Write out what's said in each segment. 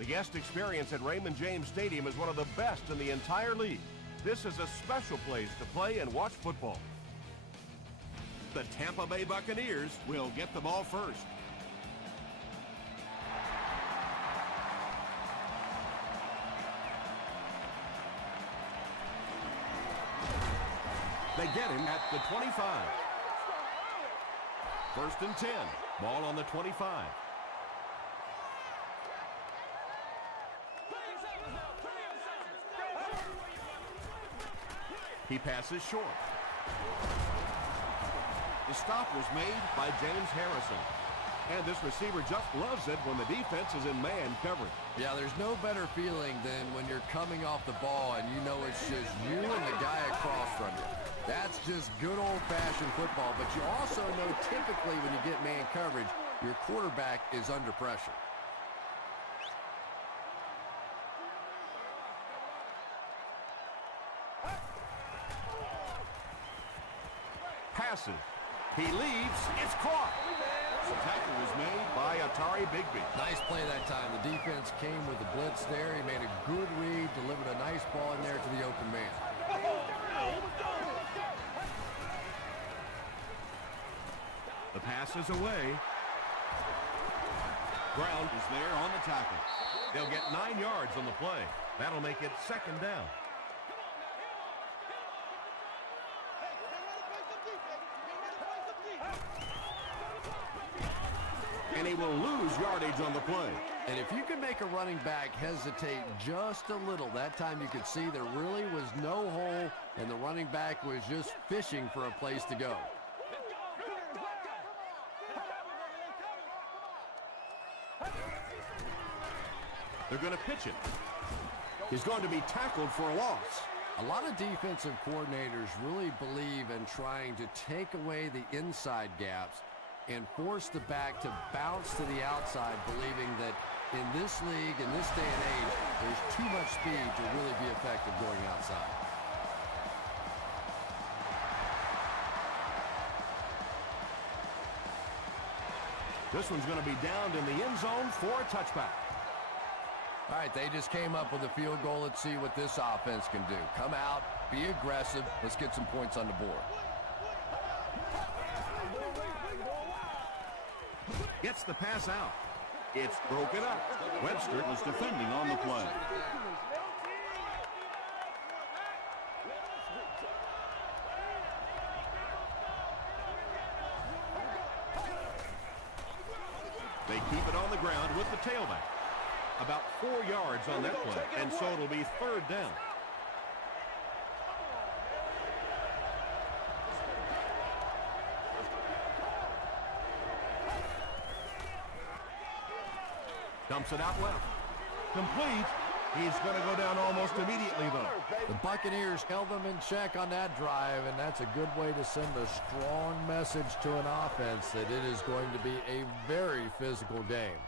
The guest experience at Raymond James Stadium is one of the best in the entire league. This is a special place to play and watch football. The Tampa Bay Buccaneers will get the ball first. They get him at the 25. First and 10. Ball on the 25. He passes short. The stop was made by James Harrison. And this receiver just loves it when the defense is in man coverage. Yeah, there's no better feeling than when you're coming off the ball and you know it's just you and the guy across from you. That's just good old-fashioned football, but you also know typically when you get man coverage, your quarterback is under pressure. Passes. He leaves. It's caught. The tackle was made by Atari Bigby. Nice play that time. The defense came with the blitz there. He made a good read, delivered a nice ball in there to the open man. The pass is away. Brown is there on the tackle. They'll get 9 yards on the play. That'll make it second down. And he will lose yardage on the play. And if you can make a running back hesitate just a little, that time you could see there really was no hole, and the running back was just fishing for a place to go. They're going to pitch it. He's going to be tackled for a loss. A lot of defensive coordinators really believe in trying to take away the inside gaps and force the back to bounce to the outside, believing that in this league, in this day and age, there's too much speed to really be effective going outside. This one's going to be downed in the end zone for a touchback. All right, they just came up with a field goal. Let's see what this offense can do. Come out, be aggressive. Let's get some points on the board. Gets the pass out. It's broken up. Webster was defending on the play. They keep it on the ground with the tailback. About 4 yards on that play, and so it'll be third down. Dumps it out left. Complete. He's going to go down almost immediately, though. The Buccaneers held them in check on that drive, and that's a good way to send a strong message to an offense that it is going to be a very physical game.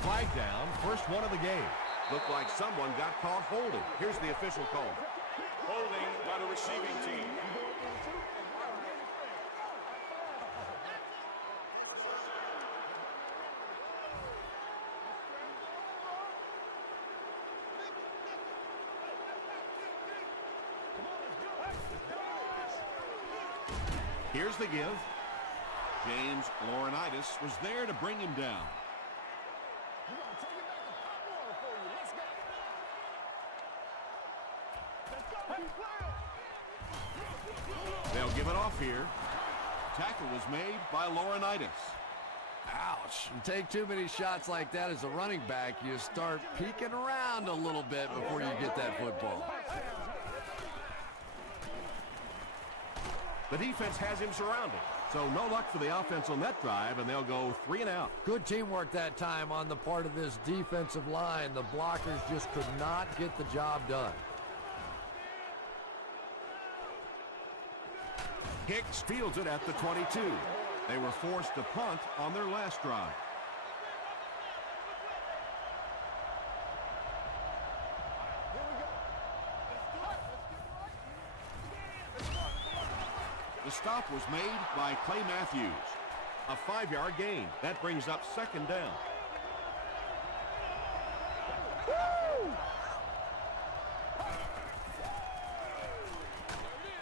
Flag down, first one of the game. Looked like someone got caught holding. Here's the official call. Holding by the receiving team. Here's the give. James Laurinaitis was there to bring him down. They'll give it off here. Tackle was made by Laurinaitis. Ouch. You take too many shots like that as a running back, you start peeking around a little bit before you get that football. The defense has him surrounded, so no luck for the offense on that drive, and they'll go 3 and out. Good teamwork that time on the part of this defensive line. The blockers just could not get the job done. Hicks fields it at the 22. They were forced to punt on their last drive. The stop was made by Clay Matthews. A 5-yard gain. That brings up second down.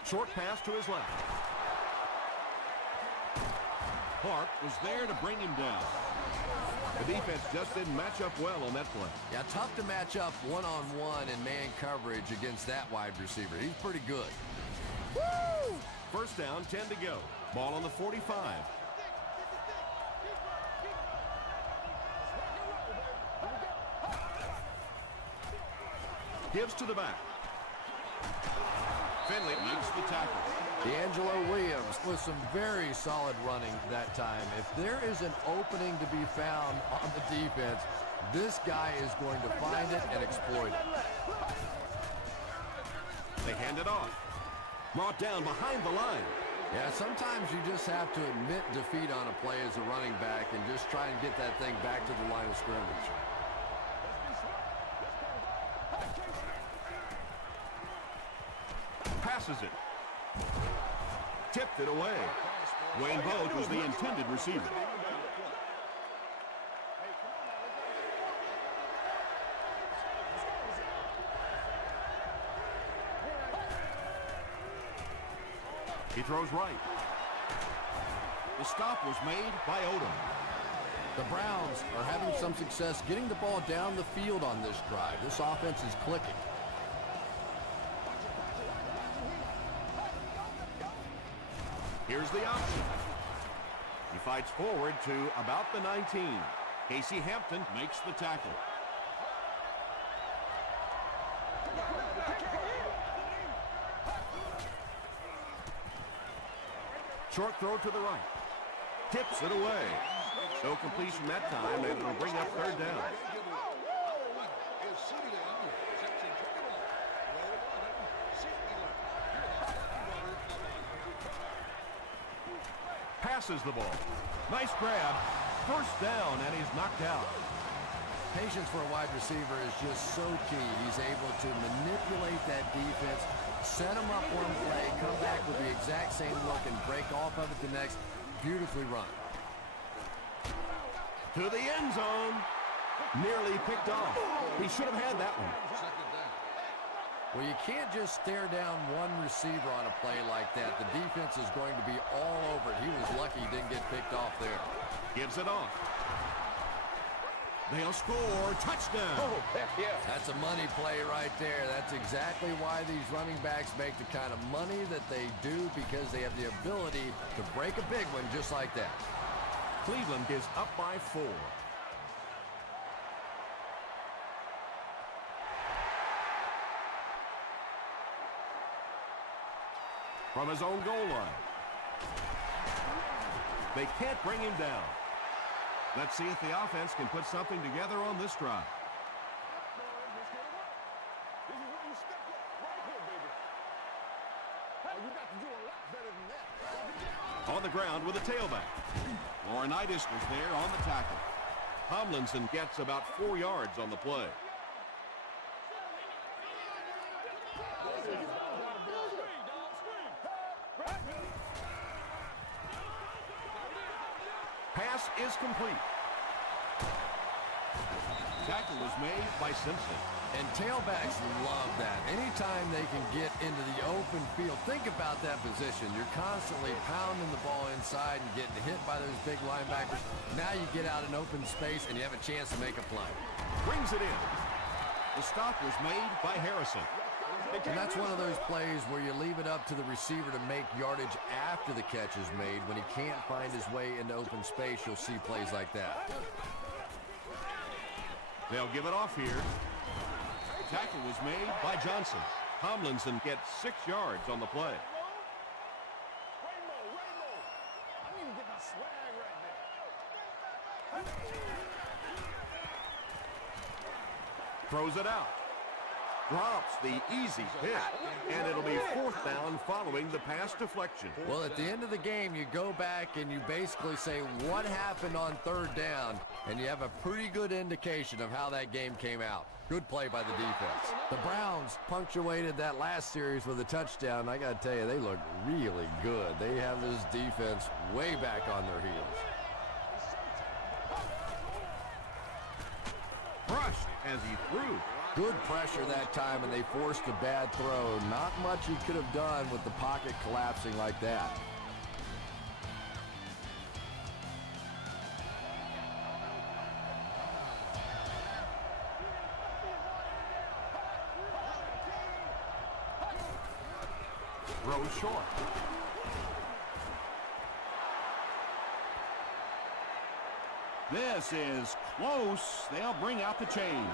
Short pass to his left. Clark was there to bring him down. The defense just didn't match up well on that play. Yeah, tough to match up one-on-one in man coverage against that wide receiver. He's pretty good. Woo! First down, 10 to go. Ball on the 45. Gives to the back. Finley makes the tackle. D'Angelo Williams with some very solid running that time. If there is an opening to be found on the defense, this guy is going to find it and exploit it. They hand it off. Brought down behind the line. Yeah, sometimes you just have to admit defeat on a play as a running back and just try and get that thing back to the line of scrimmage. Passes it. Tipped it away. Wayne Bogue was the intended receiver. He throws right. The stop was made by Odom. The Browns are having some success getting the ball down the field on this drive. This offense is clicking. Here's the option. He fights forward to about the 19. Casey Hampton makes the tackle. Short throw to the right. Tips it away. No completion that time, and it'll bring up third down. Passes the ball. Nice grab. First down, and he's knocked out. Patience for a wide receiver is just so key. He's able to manipulate that defense, set him up one play, come back with the exact same look, and break off of it the next. Beautifully run. To the end zone. Nearly picked off. He should have had that one. Well, you can't just stare down one receiver on a play like that. The defense is going to be all over it. He was lucky he didn't get picked off there. Gives it off. They'll score. Touchdown. Oh, heck yeah. That's a money play right there. That's exactly why these running backs make the kind of money that they do, because they have the ability to break a big one just like that. Cleveland is up by 4. From his own goal line. They can't bring him down. Let's see if the offense can put something together on this drive. On the ground with a tailback. Laurinaitis was there on the tackle. Tomlinson gets about 4 yards on the play. Pass is complete. Tackle was made by Simpson. And tailbacks love that. Anytime they can get into the open field, think about that position. You're constantly pounding the ball inside and getting hit by those big linebackers. Now you get out in open space and you have a chance to make a play. Brings it in. The stop was made by Harrison. And that's one of those plays where you leave it up to the receiver to make yardage after the catch is made. When he can't find his way into open space, you'll see plays like that. They'll give it off here. Tackle was made by Johnson. Tomlinson gets 6 yards on the play. Throws it out. Drops the easy hit, and it'll be 4th down following the pass deflection. Well, at the end of the game, you go back and you basically say what happened on 3rd down, and you have a pretty good indication of how that game came out. Good play by the defense. The Browns punctuated that last series with a touchdown. I got to tell you, they look really good. They have this defense way back on their heels. as he threw. Good pressure that time, and they forced a bad throw. Not much he could have done with the pocket collapsing like that. Throw short. This is close. They'll bring out the chains.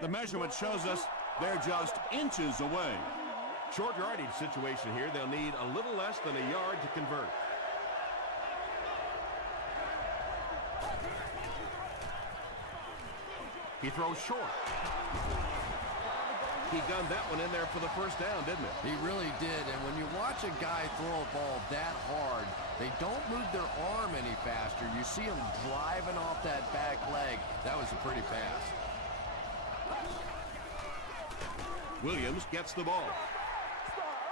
The measurement shows us they're just inches away. Short yardage situation here. They'll need a little less than a yard to convert. He throws short. He gunned that one in there for the first down, didn't it? He really did, and when you watch a guy throw a ball that hard, they don't move their arm any faster. You see him driving off that back leg. That was a pretty pass. Williams gets the ball.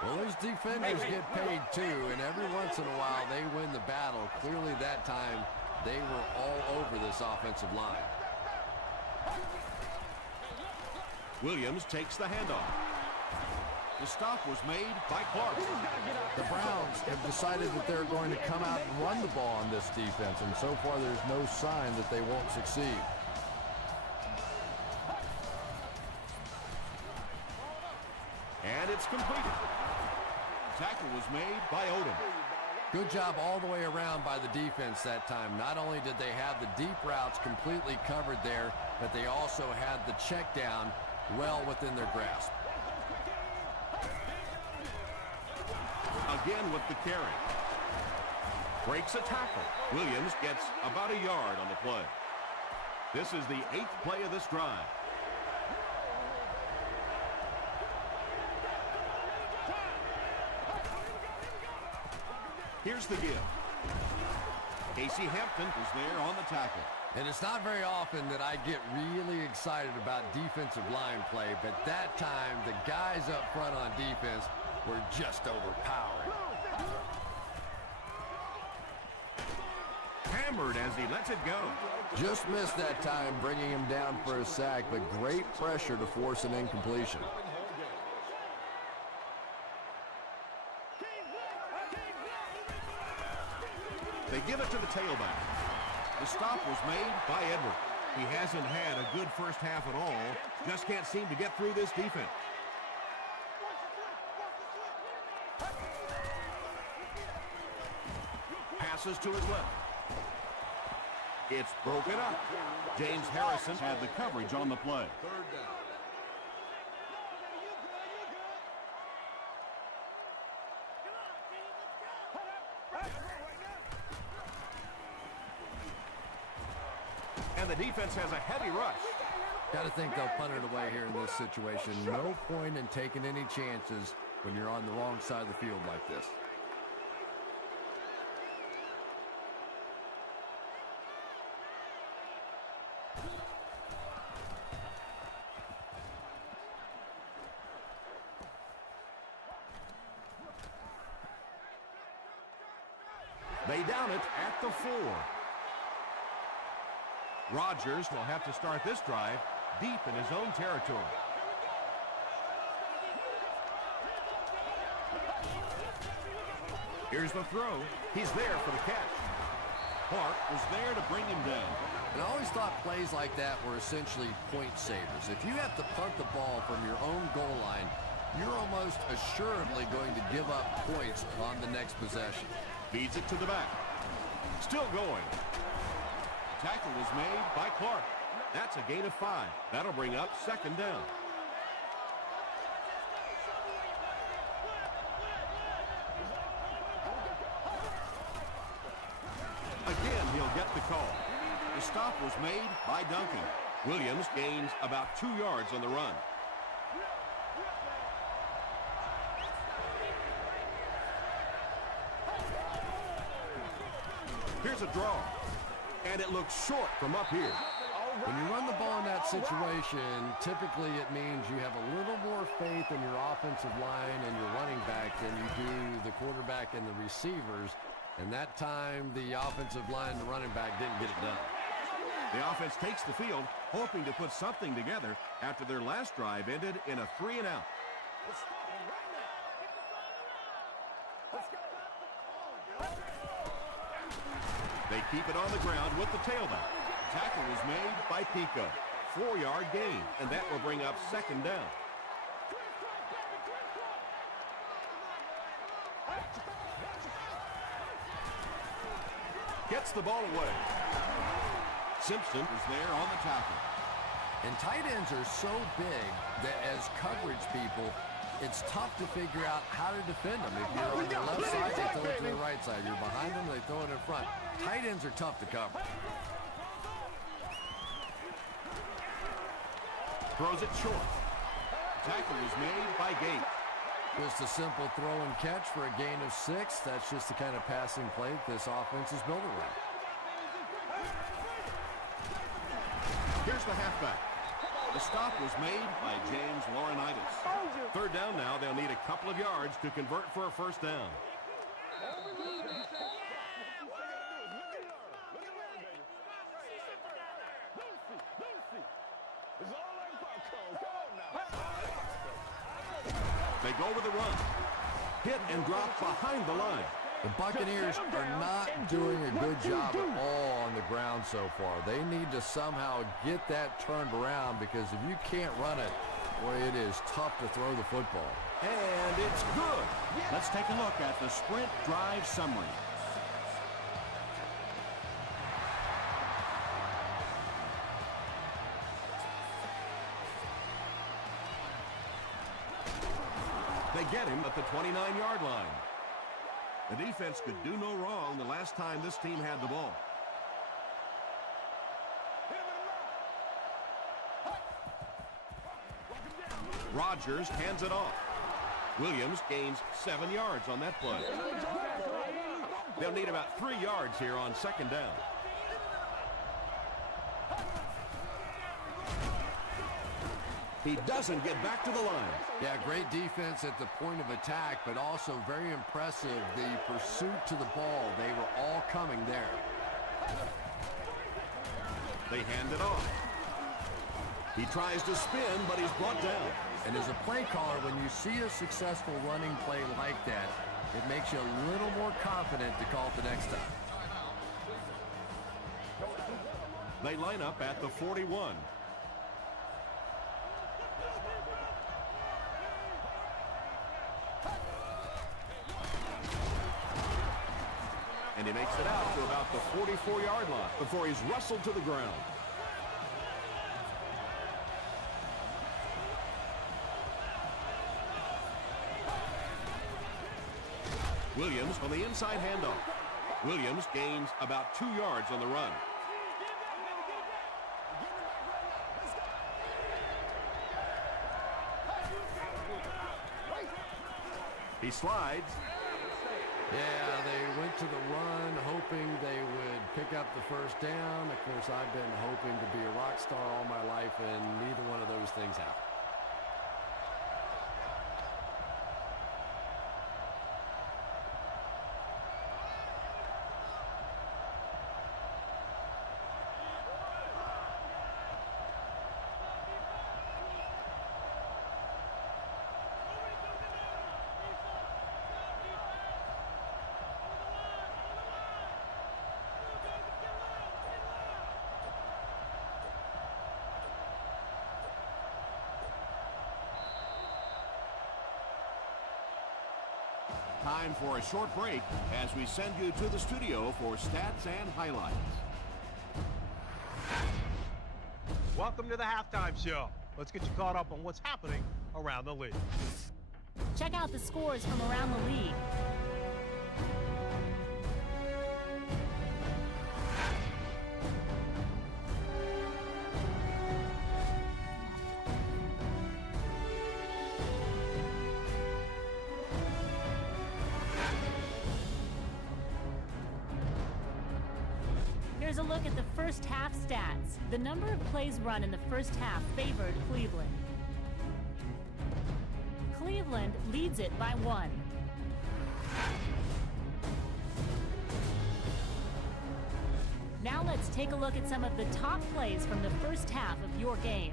Well, those defenders get paid too, and every once in a while they win the battle. Clearly that time they were all over this offensive line. Williams takes the handoff. The stop was made by Clark. The Browns have decided that they're going to come out and run the ball on this defense, and so far there's no sign that they won't succeed. And it's completed. Tackle was made by Odom. Good job all the way around by the defense that time. Not only did they have the deep routes completely covered there, but they also had the check down well within their grasp. Again with the carry. Breaks a tackle. Williams gets about a yard on the play. This is the 8th play of this drive. Here's the give. Casey Hampton is there on the tackle. And it's not very often that I get really excited about defensive line play, but that time the guys up front on defense were just overpowering. Hammered as he lets it go. Just missed that time, bringing him down for a sack, but great pressure to force an incompletion. They give it to the tailback. The stop was made by Edward. He hasn't had a good first half at all. Just can't seem to get through this defense. Passes to his left. It's broken up. James Harrison Had the coverage on the play. And the defense has a heavy rush. Got to think they'll punt it away here in this situation. No point in taking any chances when you're on the wrong side of the field like this. They down it at the 4. Rodgers will have to start this drive deep in his own territory. Here's the throw. He's there for the catch. Clark was there to bring him down. And I always thought plays like that were essentially point savers. If you have to punt the ball from your own goal line, you're almost assuredly going to give up points on the next possession. Feeds it to the back. Still going. Tackle was made by Clark. That's a gain of 5. That'll bring up 2nd down. Again, he'll get the call. The stop was made by Duncan. Williams gains about 2 yards on the run. Here's a draw. And it looks short from up here. When you run the ball in that situation, typically it means you have a little more faith in your offensive line and your running back than you do the quarterback and the receivers. And that time, the offensive line and the running back didn't get it done. The offense takes the field, hoping to put something together after their last drive ended in a 3-and-out. They keep it on the ground with the tailback. Tackle was made by Pico. 4-yard gain, and that will bring up second down. Gets the ball away. Simpson is there on the tackle. And tight ends are so big that as coverage people, it's tough to figure out how to defend them. If you're on the left side, they throw it to the right side. You're behind them, they throw it in front. Tight ends are tough to cover. Throws it short. Tackle is made by Gate. Just a simple throw and catch for a gain of 6. That's just the kind of passing play that this offense is built around. Here's the halfback. The stop was made by James Laurinaitis. Third down now. They'll need a couple of yards to convert for a first down. They go with the run. Hit and drop behind the line. The Buccaneers are not doing a good job at all on the ground so far. They need to somehow get that turned around, because if you can't run it, boy, it is tough to throw the football. And it's good. Let's take a look at the sprint drive summary. They get him at the 29-yard line. The defense could do no wrong the last time this team had the ball. Rodgers hands it off. Williams gains 7 yards on that play. They'll need about 3 yards here on second down. He doesn't get back to the line. Yeah, great defense at the point of attack, but also very impressive the pursuit to the ball. They were all coming there. They hand it off. He tries to spin, but he's brought down. And as a play caller, when you see a successful running play like that, it makes you a little more confident to call it the next time. They line up at the 41. And he makes it out to about the 44-yard line before he's wrestled to the ground. Williams on the inside handoff. Williams gains about 2 yards on the run. He slides. Yeah, they went to the run, hoping they would pick up the first down. Of course, I've been hoping to be a rock star all my life, and neither one of those things happened. Time for a short break as we send you to the studio for stats and highlights. Welcome to the halftime show. Let's get you caught up on what's happening around the league. Check out the scores from around the league. Here's a look at the first half stats. The number of plays run in the first half favored Cleveland. Cleveland leads it by 1. Now let's take a look at some of the top plays from the first half of your game.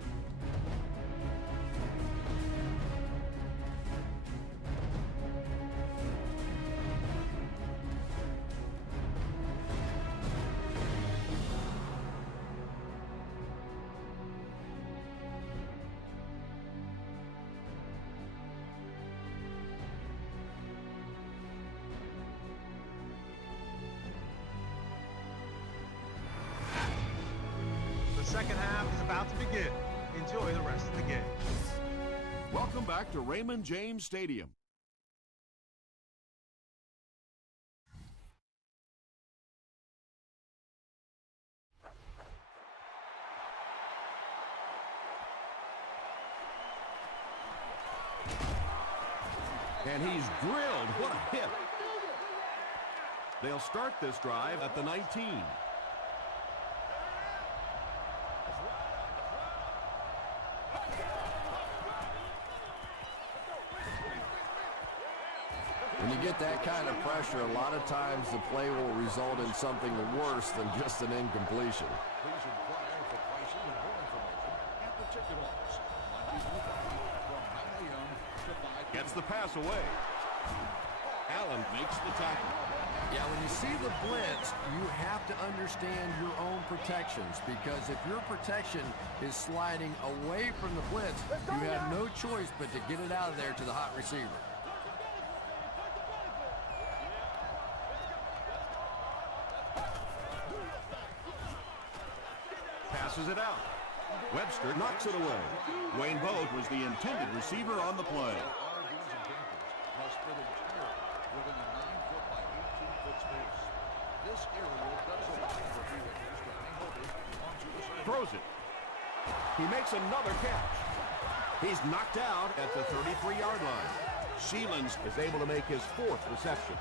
The second half is about to begin. Enjoy the rest of the game. Welcome back to Raymond James Stadium. And he's drilled. What a hit. They'll start this drive at the 19. When you get that kind of pressure, a lot of times the play will result in something worse than just an incompletion. Please inquire for pricing and more information at the ticket office. Monday through Friday from 9 a.m. to 5 p.m. Gets the pass away. Allen makes the tackle. Yeah, when you see the blitz, you have to understand your own protections, because if your protection is sliding away from the blitz, you have no choice but to get it out of there to the hot receiver. Passes it out. Webster knocks it away. Wayne Boat was the intended receiver on the play. RVs and campers must fit entirely within a 9-foot by 18-foot space. This area does allow for vehicles to hang over onto the surface. Throws it. He makes another catch. He's knocked out at the 33-yard line. Sheelan's is able to make his 4th reception.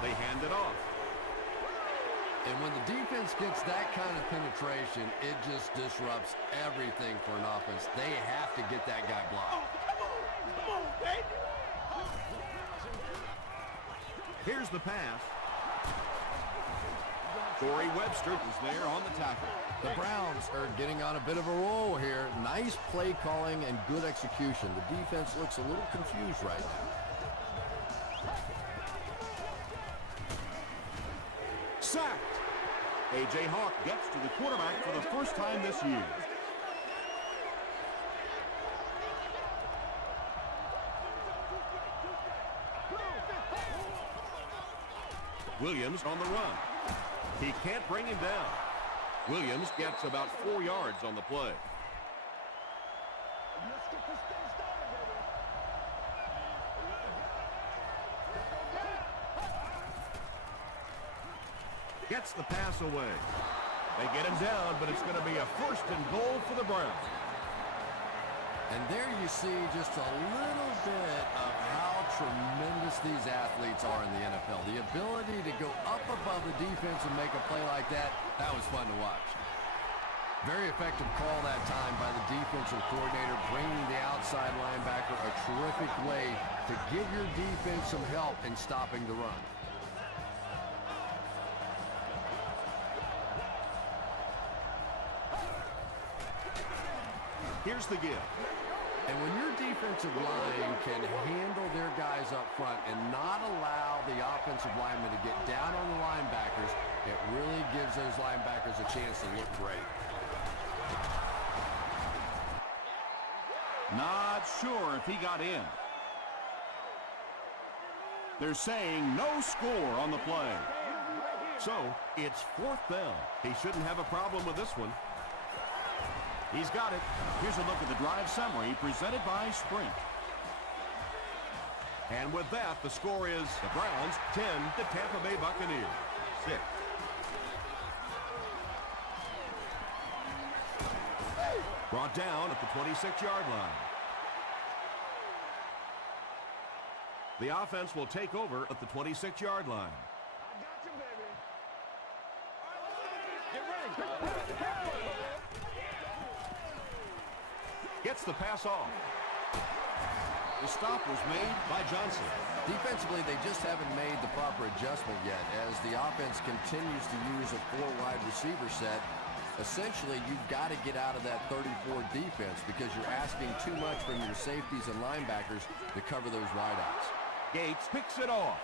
They hand it off. And when the defense gets that kind of penetration, it just disrupts everything for an offense. They have to get that guy blocked. Come on, baby. Here's the pass. Corey Webster is there on the tackle. The Browns are getting on a bit of a roll here. Nice play calling and good execution. The defense looks a little confused right now. Sacked. A.J. Hawk gets to the quarterback for the first time this year. Williams on the run. He can't bring him down. Williams gets about 4 yards on the play. Gets the pass away. They get him down, but it's going to be a 1st and goal for the Browns. And there you see just a little bit of how tremendous these athletes are in the NFL. The ability to go up above the defense and make a play like that, that was fun to watch. Very effective call that time by the defensive coordinator, bringing the outside linebacker, a terrific way to give your defense some help in stopping the run. Here's the give. And when your defensive line can handle their guys up front and not allow the offensive linemen to get down on the linebackers, it really gives those linebackers a chance to look great. Not sure if he got in. They're saying no score on the play. So, it's 4th down. He shouldn't have a problem with this one. He's got it. Here's a look at the drive summary presented by Sprint. And with that, the score is the Browns 10, the Tampa Bay Buccaneers 6. Brought down at the 26-yard line. The offense will take over at the 26-yard line. Gets the pass off. The stop was made by Johnson. Defensively, they just haven't made the proper adjustment yet as the offense continues to use a 4-wide receiver set. Essentially, you've got to get out of that 34 defense because you're asking too much from your safeties and linebackers to cover those wideouts. Gates picks it off.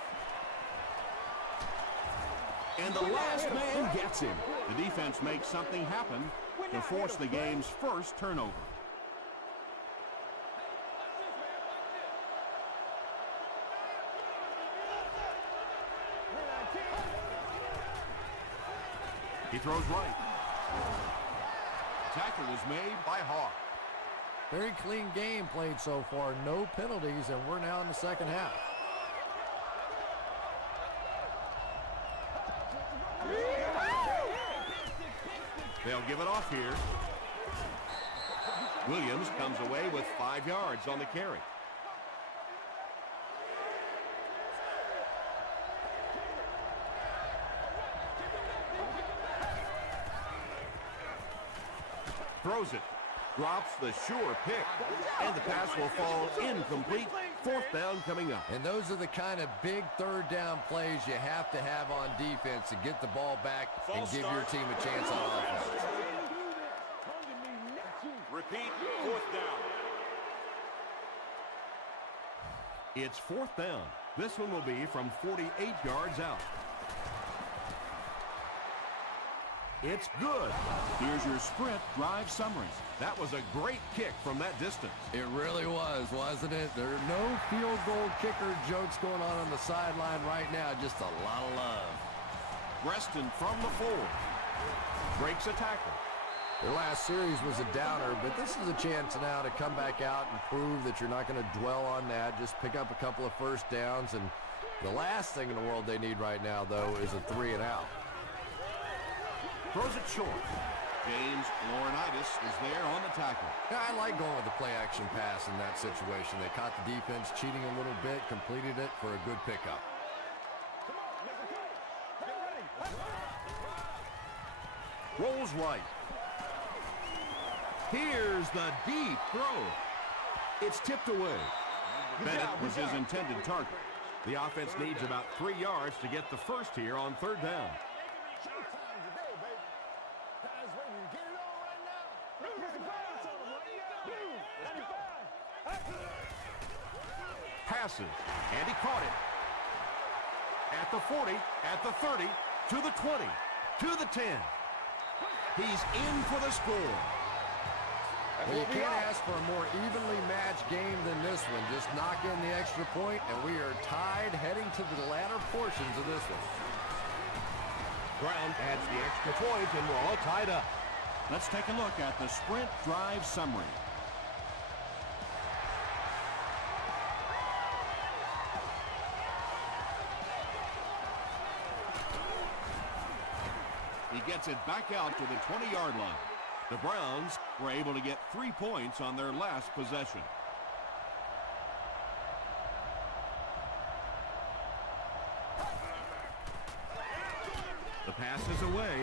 And the last man gets him. The defense makes something happen to force the game's first turnover. He throws right. Tackle was made by Hawk. Very clean game played so far. No penalties, and we're now in the second half. They'll give it off here. Williams comes away with 5 yards on the carry. Throws it. Drops the sure pick. And the pass will fall incomplete. 4th down coming up. And those are the kind of big third down plays you have to have on defense to get the ball back and give your team a chance on offense. Repeat, 4th down. It's 4th down. This one will be from 48 yards out. It's good. Here's your sprint drive summary. That was a great kick from that distance. It really was, wasn't it? There are no field goal kicker jokes going on the sideline right now. Just a lot of love. Reston from the 4. Breaks a tackle. Their last series was a downer, but this is a chance now to come back out and prove that you're not going to dwell on that. Just pick up a couple of first downs, and the last thing in the world they need right now, though, is a 3-and-out. Throws it short. James Laurinaitis is there on the tackle. Yeah, I like going with the play-action pass in that situation. They caught the defense cheating a little bit, completed it for a good pickup. Rolls right. Here's the deep throw. It's tipped away. Bennett was his intended target. The offense needs about 3 yards to get the first here on 3rd down. Passes, and he caught it. At the 40, at the 30, to the 20, to the 10. He's in for the score. Well, you can't ask for a more evenly matched game than this one. Just knock in the extra point, and we are tied heading to the latter portions of this one. Brown adds the extra point, and we're all tied up. Let's take a look at the sprint drive summary. He gets it back out to the 20-yard line. The Browns were able to get 3 points on their last possession. The pass is away.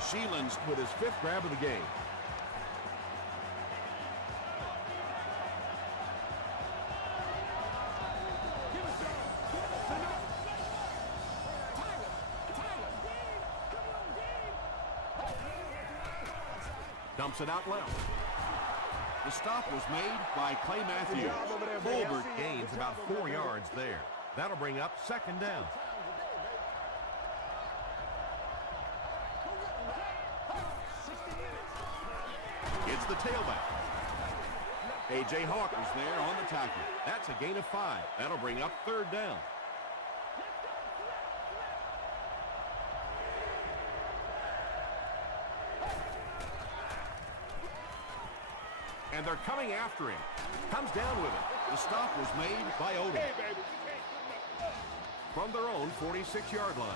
Sheelan's with his 5th grab of the game. Dumps it out left. The stop was made by Clay Matthews. Colbert gains about 4 yards there. That'll bring up 2nd down. It's the tailback. A.J. Hawk is there on the tackle. That's a gain of 5. That'll bring up 3rd down. And they're coming after him. Comes down with it. The stop was made by Odom. From their own 46-yard line.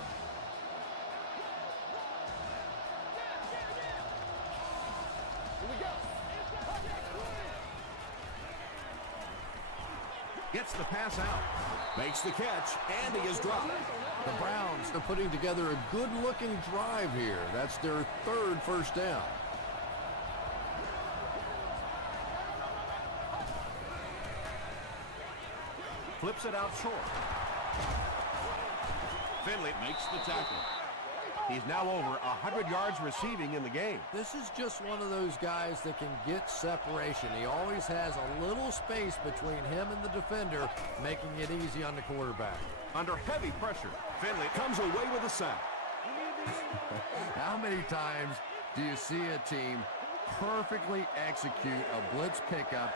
Gets the pass out. Makes the catch, and he is dropped. The Browns are putting together a good-looking drive here. That's their third first down. Flips it out short. Finley makes the tackle. He's now over 100 yards receiving in the game. This is just one of those guys that can get separation. He always has a little space between him and the defender, making it easy on the quarterback. Under heavy pressure, Finley Comes away with a sack. How many times do you see a team perfectly execute a blitz pickup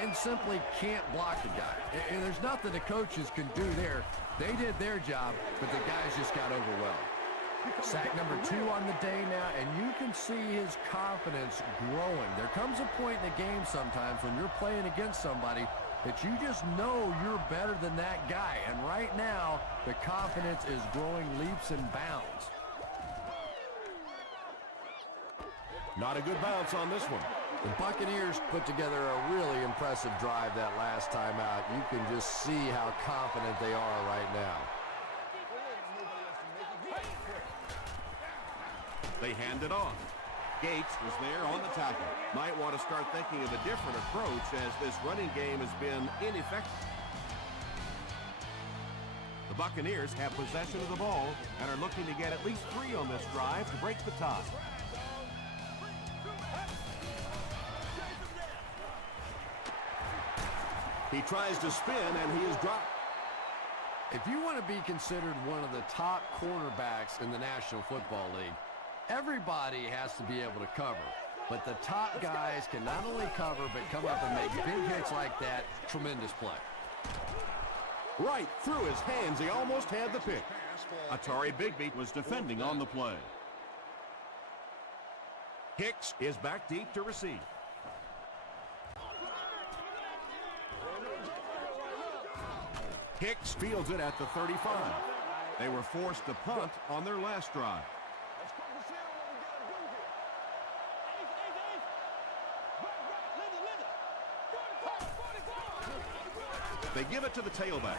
and simply can't block the guy? And there's nothing the coaches can do there. They did their job, but the guys just got overwhelmed. Sack number 2 on the day now, and you can see his confidence growing. There comes a point in the game sometimes when you're playing against somebody that you just know you're better than that guy. And right now, the confidence is growing leaps and bounds. not a good bounce on this one. The Buccaneers put together a really impressive drive that last time out. You can just see how confident they are right now. They hand it off. Gates was there on the tackle. Might want to start thinking of a different approach as this running game has been ineffective. The Buccaneers have possession of the ball and are looking to get at least 3 on this drive to break the tie. He tries to spin, and he is dropped. If you want to be considered one of the top cornerbacks in the National Football League, everybody has to be able to cover. But the top guys can not only cover, but come up and make big hits like that. Tremendous play. Right through his hands. He almost had the pick. Atari Bigby Was defending on the play. Hicks is back deep to receive. Hicks fields it at the 35. They were forced to punt on their last drive. They give it to the tailback.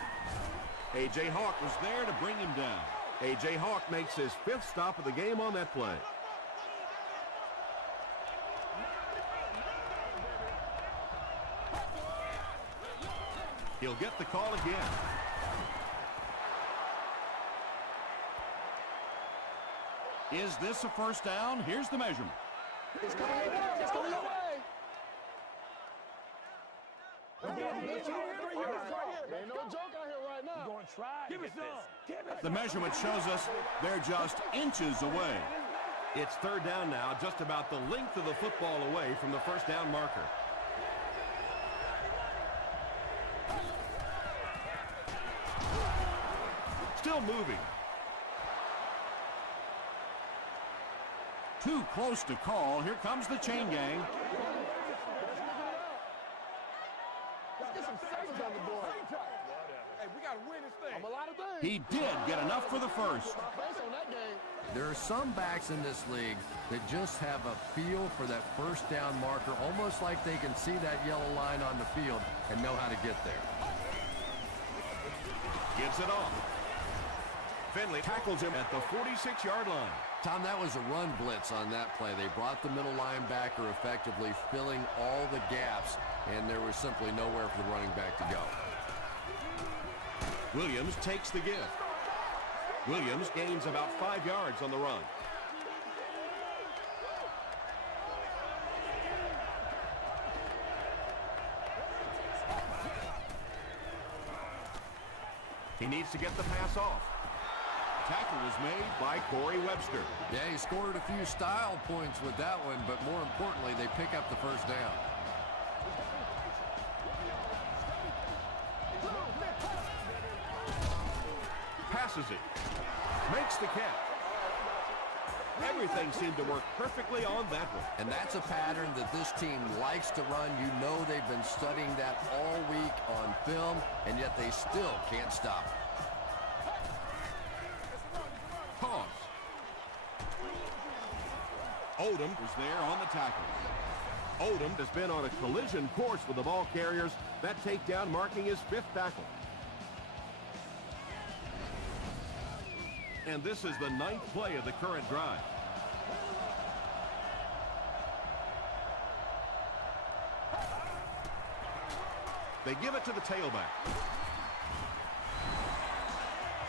A.J. Hawk was there to bring him down. A.J. Hawk makes his 5th stop of the game on that play. He'll get the call again. Is this a first down? Here's the measurement. It's coming your way. It's coming your way. Ain't no joke out here right now. You're going to try. Give me some. The measurement shows us they're just inches away. It's 3rd down now, just about the length of the football away from the first down marker. Still moving. Too close to call. Here comes the chain gang. Let's get some safety on the board. Hey, we got to win this thing. I'm a lot of things. He did get enough for the first. On that game. There are some backs in this league that just have a feel for that first down marker, almost like they can see that yellow line on the field and know how to get there. Gives it off. Finley tackles him at the 46-yard line. Tom, that was a run blitz on that play. They brought the middle linebacker effectively filling all the gaps, and there was simply nowhere for the running back to go. Williams takes the give. Williams gains about 5 yards on the run. He needs to get the pass off. Tackle was made by Corey Webster. Yeah, he scored a few style points with that one, but more importantly, they pick up the first down. Passes it. Makes the catch. Everything seemed to work perfectly on that one. And that's a pattern that this team likes to run. You know they've been studying that all week on film, and yet they still can't stop it. Toss. Odom was there on the tackle. Odom has been on a collision course with the ball carriers That takedown marking his 5th tackle. And this is the 9th play of the current drive. They give it to the tailback.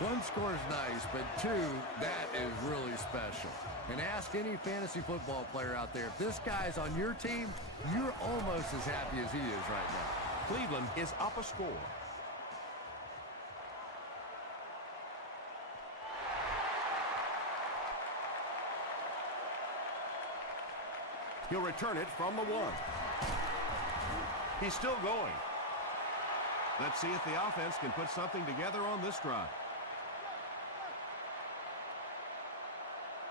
One score is nice, but two, that is really special. And ask any fantasy football player out there, if this guy's on your team, you're almost as happy as he is right now. Cleveland is up a score. He'll return it from the 1. He's still going. Let's see if the offense can put something together on this drive.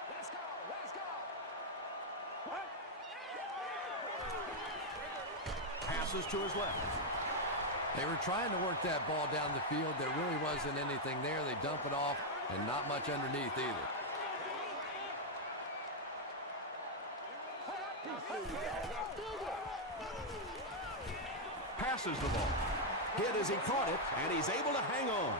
Let's go. Let's go. Passes to his left. They were trying to work that ball down the field. There really wasn't anything there. They dump it off, and not much underneath either. Passes the ball. Hit as he caught it, and he's able to hang on.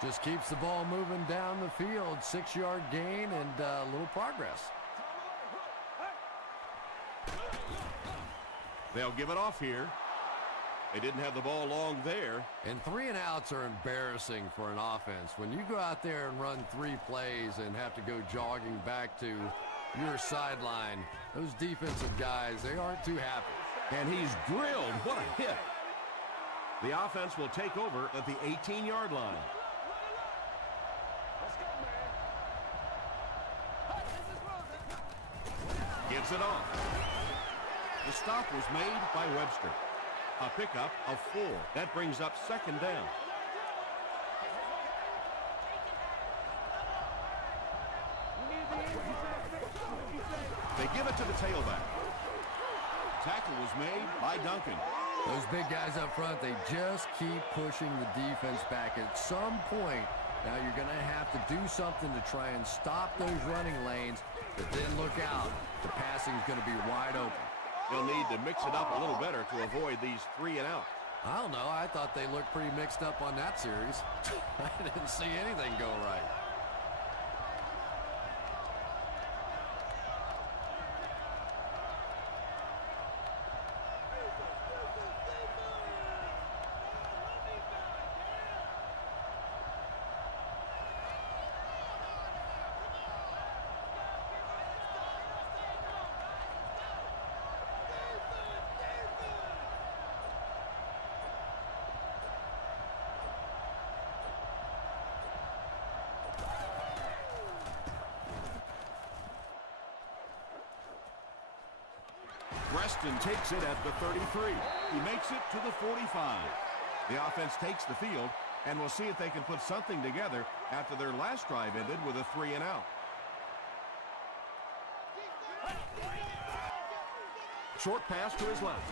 Just keeps the ball moving down the field. 6-yard gain and a little progress. They'll give it off here. They didn't have the ball long there. And 3 and outs are embarrassing for an offense. When you go out there and run 3 plays and have to go jogging back to your sideline, those defensive guys, they aren't too happy. And he's drilled. What a hit. The offense will take over at the 18-yard line. Let's go, man. Gives it off. The stop was made by Webster. A pickup of 4. That brings up 2nd down. They give it to the tailback. Tackle was made by Duncan. Those big guys up front, they just keep pushing the defense back. At some point, now you're going to have to do something to try and stop those running lanes, but then look out. The passing is going to be wide open. They'll need to mix it up a little better to avoid these 3 and out. I don't know. I thought they looked pretty mixed up on that series. I didn't see anything go right. Preston takes it at the 33. He makes it to the 45. The offense takes the field, and we'll see if they can put something together after their last drive ended with a 3 and out. Short pass to his left.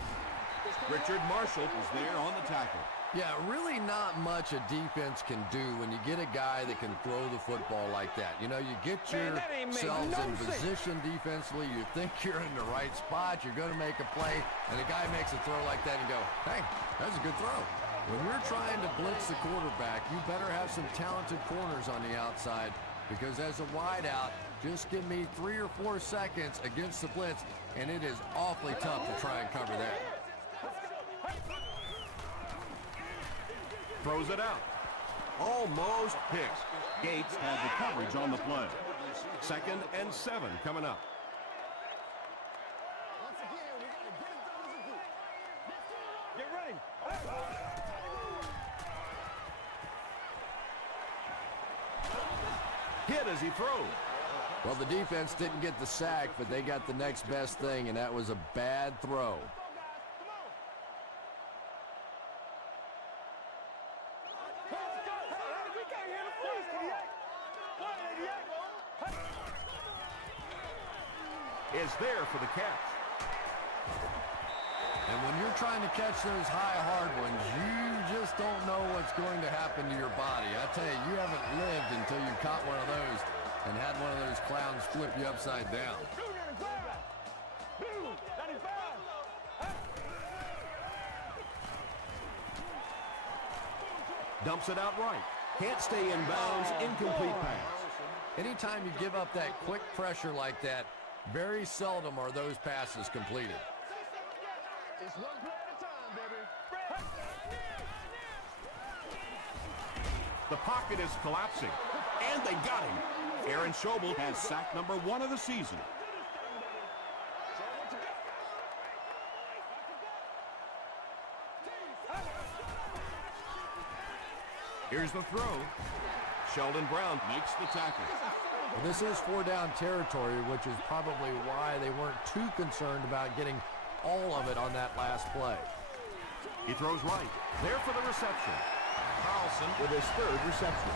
Richard Marshall is there on the tackle. Yeah, really not much a defense can do when you get a guy that can throw the football like that. You know, you get yourselves in position defensively. You think you're in the right spot. You're going to make a play, and the guy makes a throw like that and go, hey, that's a good throw. When you're trying to blitz the quarterback, you better have some talented corners on the outside, because as a wideout, just give me 3 or 4 seconds against the blitz, and it is awfully tough to try and cover that. Throws it out. Almost picked. Gates had the coverage on the play. 2nd and 7 coming up. Once again, we got to get it done as a group. Get ready. Hit as he throws. Well, the defense didn't get the sack, but they got the next best thing, and that was a bad throw. Is there for the catch. And when you're trying to catch those high, hard ones, you just don't know what's going to happen to your body. I tell you, you haven't lived until you caught one of those and had one of those clowns flip you upside down. Dumps it out right. Can't stay in bounds. Incomplete pass. Anytime you give up that quick pressure like that, very seldom are those passes completed. It's one play at a time, baby. The pocket is collapsing, and they got him. Aaron Schobel has sack number 1 of the season. Here's the throw. Sheldon Brown makes the tackle. Well, this is 4-down territory, which is probably why they weren't too concerned about getting all of it on that last play. He throws right. There for the reception. Carlson with his 3rd reception.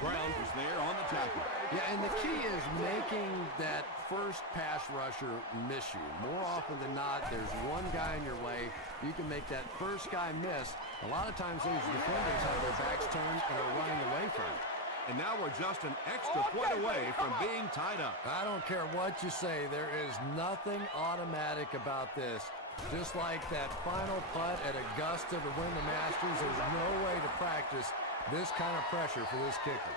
Brown is there on the tackle. Yeah, and the key is making that first pass rusher miss you. More often than not, there's one guy in your way. You can make that first guy miss. A lot of times those defenders have their backs turned and are running away from it. And now we're just an extra point away from being tied up. I don't care what you say. There is nothing automatic about this. Just like that final putt at Augusta to win the Masters, there's no way to practice this kind of pressure for this kicker.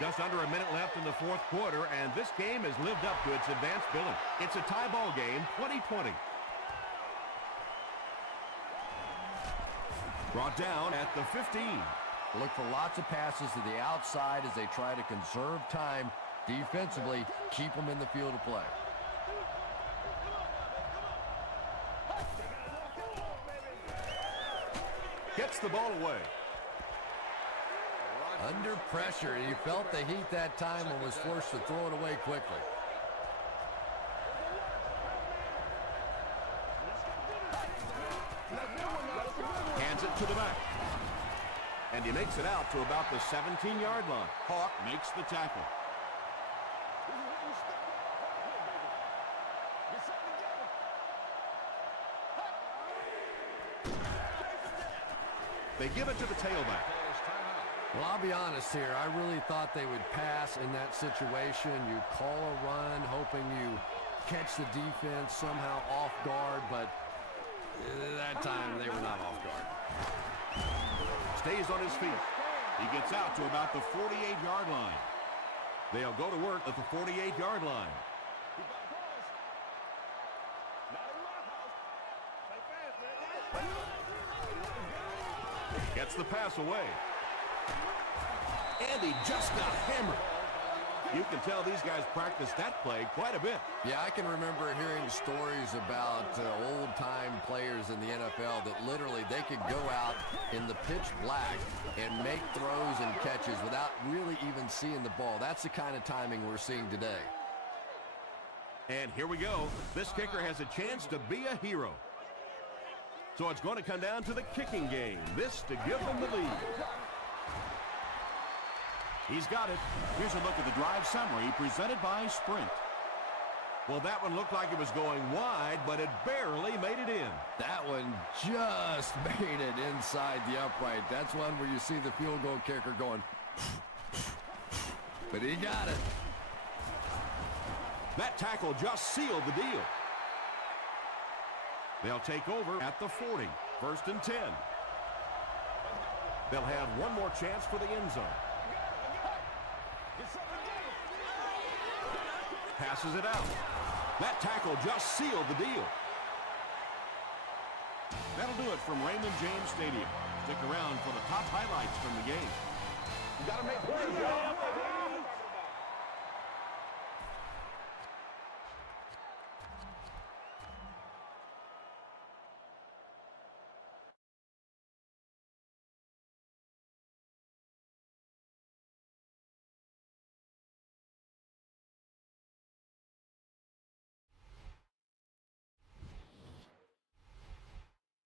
Just under a minute left in the 4th quarter, and this game has lived up to its advanced billing. It's a tie ball game, 20-20. Brought down at the 15. Look for lots of passes to the outside as they try to conserve time defensively, keep them in the field of play. Gets the ball away. Under pressure, he felt the heat that time and was forced to throw it away quickly. Hands it to the back. And he makes it out to about the 17-yard line. Hawk makes the tackle. They give it to the tailback. Well, I'll be honest here. I really thought they would pass in that situation. You call a run, hoping you catch the defense somehow off guard, but that time they were not off guard. Stays on his feet. He gets out to about the 48-yard line. They'll go to work at the 48-yard line. Gets the pass away. And he just got hammered. You can tell these guys practice that play quite a bit. Yeah, I can remember hearing stories about old-time players in the NFL that literally they could go out in the pitch black and make throws and catches without really even seeing the ball. That's the kind of timing we're seeing today. And here we go. This kicker has a chance to be a hero. So it's going to come down to the kicking game. This to give them the lead. He's got it. Here's a look at the drive summary presented by Sprint. Well, that one looked like it was going wide, but it barely made it in. That one just made it inside the upright. That's one where you see the field goal kicker going, but he got it. That tackle just sealed the deal. They'll take over at the 40. 1st and 10. They'll have one more chance for the end zone. Passes it out. That tackle just sealed the deal. That'll do it from Raymond James Stadium. Stick around for the top highlights from the game. You gotta make plays, y'all.